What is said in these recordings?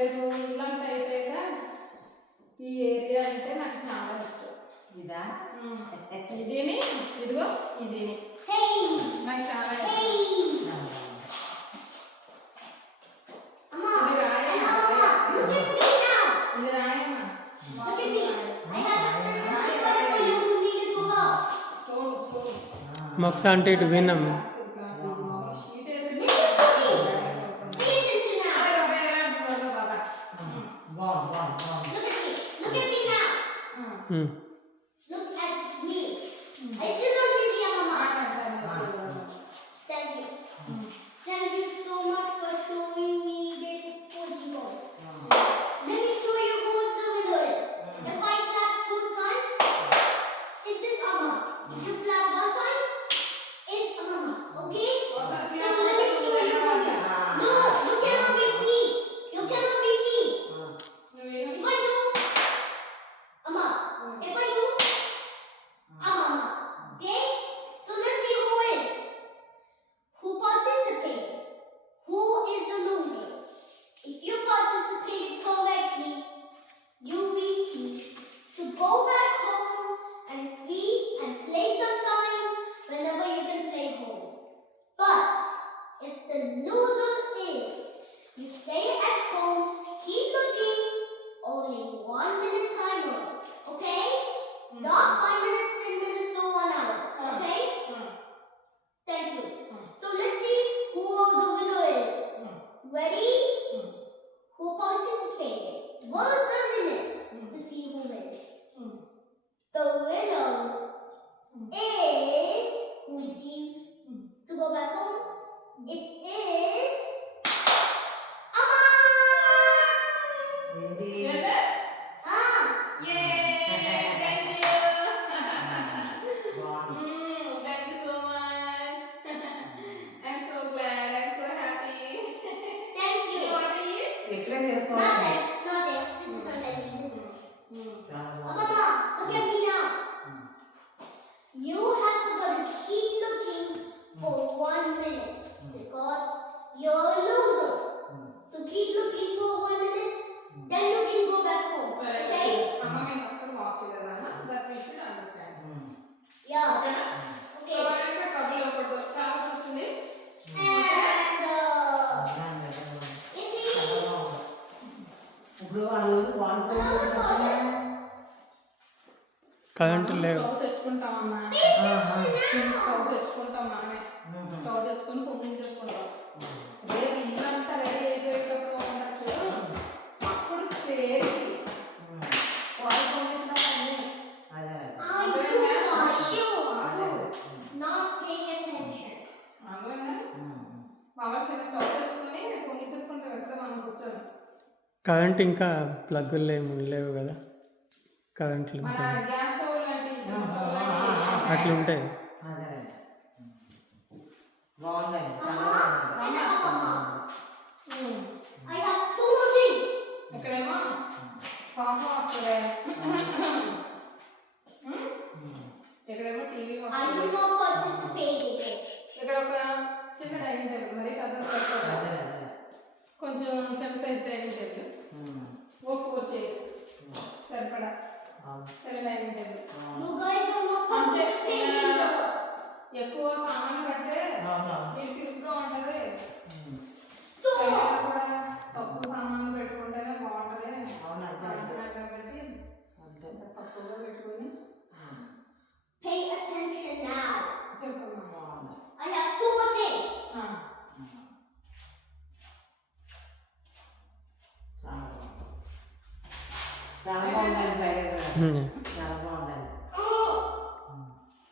రేపు ఇల్లంతా అయిపోయాక ఈ ఏరియా అంటే నాకు చాలా ఇష్టం. ఇదా ఇదిని ఇదిగో ఇదిని నాకు చాలా ఇష్టం. ఇది రాయమ్మా మొక్స అంటే ఇటు విన్నాము. Look at me. I still don't see you, Mama. Thank you. Thank you so much for showing me this Koji box. Let me show you who's the winner is. If I clap 2 times, it's this Amma. If you clap 1 time, it's Mama. Okay? So let me show you who wins. No, you cannot repeat. You cannot repeat. If I do, Amma. If I do, Amma. Okay? So let's see who wins. Who participated? Who is the loser? If you participated correctly, you receive to go back home and feed and play sometimes whenever you can play home. But if the loser is, you stay at home, keep looking, only 1 minute timer, okay? Not 5 minutes, 10 minutes, or 1 hour, okay? Thank you. So let's see who the winner is. Ready? Who participated? What was the winners? To see who wins. The winner is who received to go back home. It is Amma. ఏంటి Ah. బాగుంది. Thank you so much. I'm so glad. I'm so happy. Thank you. You want to eat? Explain Not చేసుకోవాలి. this. Not this. This is not Ellie. This is. చాలా Oh, బాగుంది. Mama, look at me now. You have to go to keep looking for 1 minute because you're a loser. So keep looking for 1 minute, then you can go back home. Okay? Amma మేము అస్సలు watch చేయలేదన్న. That we should understand. Yeah. ఓకేనా? Okay. So అయితే trouble అవ్వకూడదు. చాలా చూస్తుంది. And Indy. ఇప్పుడు ఆ రోజు కరెంటు లేవు. స్టవ్ తెచ్చుకుంటాం అన్న. స్టవ్ తెచ్చుకుంటాం మనమే. స్టవ్ తెచ్చుకొని కుకింగ్ చేసుకుంటాం. రేపు ఇల్లంతా రెడీ అయిపోయేటప్పుడు ఉండొచ్చు. అప్పుడు పేరుకి వాళ్ళు పంపించినవన్నీ అదే Are you not paying attention? అందువల్ల పవర్ చిన్న స్టవ్ తెచ్చుకొని కుకింగ్ చేసుకుంటే వెళ్తే మనం కూర్చొని కరెంట్ ఇంకా ప్లగ్గులు ఏమి ఉండలేవు కదా. కరెంట్లు మన ఉంటాయి, గ్యాస్ స్టవ్ లాంటి చిన్న స్టవ్ లాంటి అట్లా ఉంటాయి. అదే బాగుందండి. I have 2 more things. ఇక్కడేమో సాంగ్ వస్తుంది. ఇక్కడేమో టీవీ Are వస్తుంది. you not participating? ఇక్కడ ఒక చిన్న డైనింగ్ టేబుల్, మరి పెద్ద కొంచెం చిన్న సైజ్ డైనింగ్ టేబుల్, ఓ 4 చైర్స్ సరిపడా చిన్న dining table. You guys are not participating. ఎక్కువ సామాన్లు పడితే మీరు తిరుగుగా ఉంటుంది. Stop. కూడా తక్కువ సామాన్లు పెట్టుకుంటేనే బాగుంటుంది అంటున్నారు కాబట్టి తక్కువగా పెట్టుకొని Pay attention now. చెప్పమ్మా. I have 2 more things. చాలా బాగుందండి. సైలెంట్ చాలా బాగుందండి.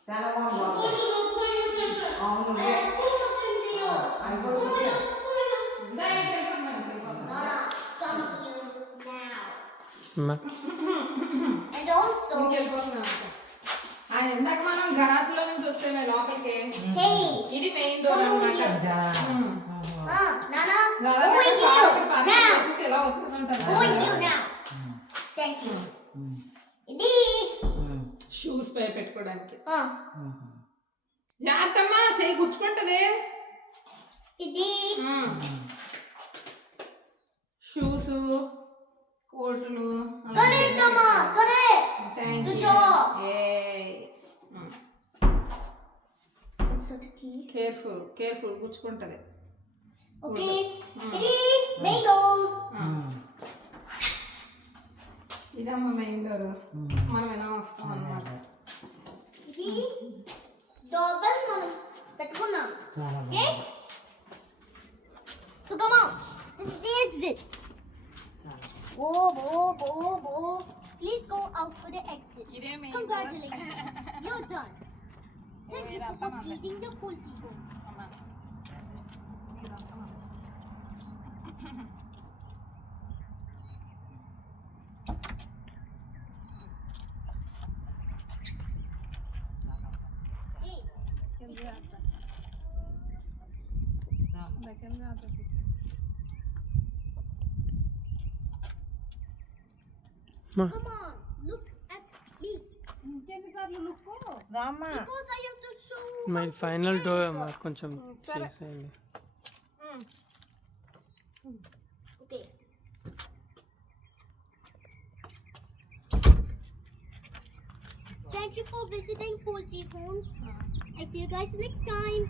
చాలా You బాగుంది. guys are not paying attention. అవును. I have 2 more things here. అది Come కూడా on, చూసాను. come on. వెళ్ళిపోతున్నాం. Nana, come here now. అమ్మా And also, ఇందాక మనం గరాజ్లో నుంచి వచ్చామే లోపలికి. hey, ఇది మెయిన్ డోర్ అన్నమాట. Nana, go with you now. ఎలా వచ్చిందంటారు. Go with you now. Thank you. Indy. Shoes పై పెట్టుకోవడానికి. జాగ్రత్తమ్మా, చేయి గుచ్చుకుంటది. Indy. షూస్ కోట్లు Correct, Mama. Correct. Thank Good you job. Insert the key. Careful గుచ్చుకుంటది Okay. Ready? Mango. ఇదమ్మా మెయిన్ డోర్ మనం ఎలా వస్తాం అన్నమాట ఇది డోర్బెల్ మనం పెట్టుకున్నాం. Okay? So come on. This is the exit. Go. Please go out for the exit. ఇదే main Congratulations. You're done. Thank you for proceeding the poultry home. Hey, మా come on. Look at me. ఇంకెన్నిసార్లు look రామ్మా Because I have to show. మరి final door అమ్మా కొంచెం చేసేయండి. Okay. Thank you for visiting Poultry Homes. I see you guys next time.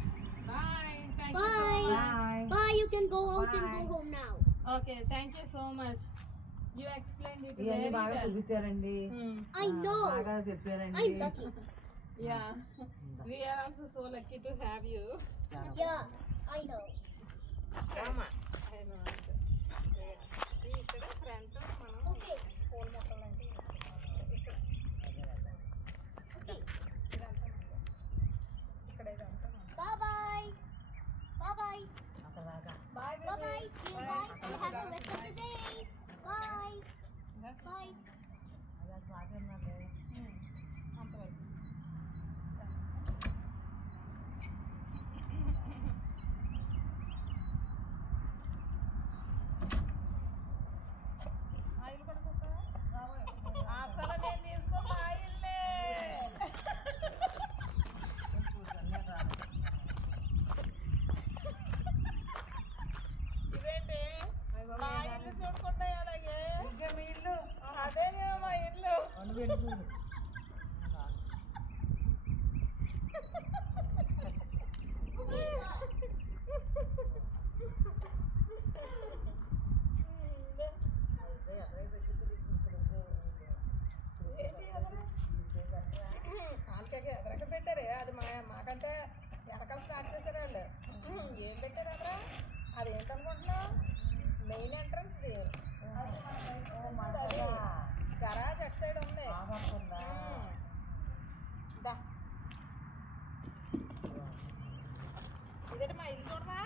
Bye thank you Bye. Bye Bye. You can go out and go home now. Okay thank you so much you explain it ఇవన్నీ very బాగా well చూపించారండి I know. బాగా చెప్పారండి I'm lucky. Yeah we are also so lucky to have you Yeah, I know. రామ్మా ఇక్కడ ఫ్రంట్ మనం Okay. పూల మొక్కలు అంటే ఇక్కడ Okay. ఇక్కడ ఇదంతా Bye bye. Bye bye. అక్కడదాకా bye Bye bye. See you guys and have a rest of the day. Bye. Bye. అలా బాగా ఉన్నది అంతవరకు ఆయిల్ కూడా చూస్తావా అసలు నేను తీసుకున్న ఆయిల్లే ఇదేంటి మా ఇల్లు చూడకుండా అలాగే ఇంకా మీ ఇల్లు అదేనే మా ఇల్లు వండు పెట్టి చూడు వాళ్ళకి ఎదరక పెట్టారు అది మాకంటే వెనకాల స్టార్ట్ చేశారు వాళ్ళు ఏం పెట్టారు అదరా అది ఏంటనుకుంటున్నావు మెయిన్ ఎంట్రన్స్ గరాజ్ అటు సైడ్ ఉంది బాగుంటుందా దా ఇదేంటి మా ఇల్లు చూడమా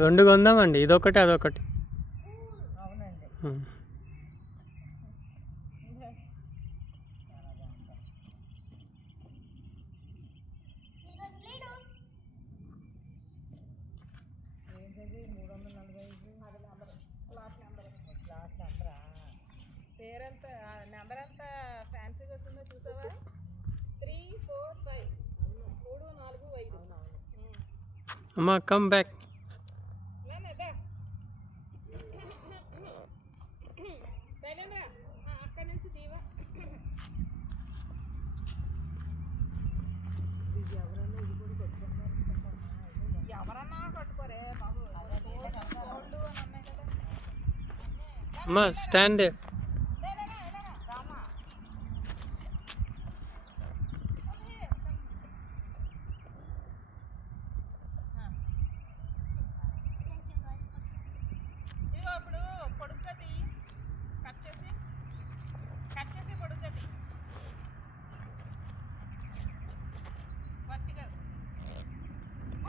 రెండు కొందామండి ఇదొకటి అదొకటి. అవునండి ఏంటది 345 అది నెంబర్ ప్లాట్ నెంబర్ లాస్ట్ నెంబరా పేరెంత నెంబర్ ఎంత ఫ్యాన్సీగా వచ్చిందో చూసావా 3 4 5 3 4 5 అమ్మా కమ్ బ్యాక్. శైలేంద్ర అక్కడి నుంచి దీవా ఇది ఎవరన్నా ఇది కూడా కొట్టుకున్నారు ఎవరన్నా కట్టుకోరే బాబు సోళ్ళు అని అన్నాయి కదా అమ్మా స్టాండ్ దే.